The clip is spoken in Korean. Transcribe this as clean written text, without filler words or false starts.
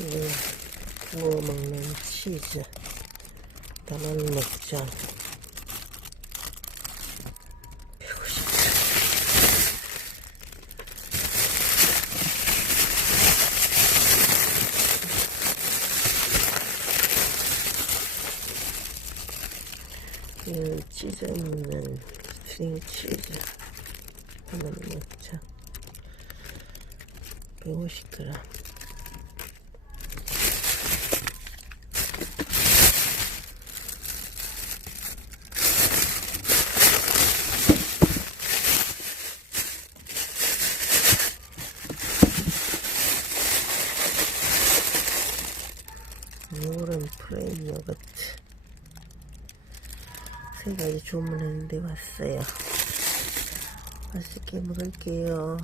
구워 먹는 치즈 담아 먹자. 150g. 치즈 없는 스트링 치즈 담아 먹자. 150g. 노란 플레인 요거트 3가지 주문했는데 왔어요. 맛있게 먹을게요.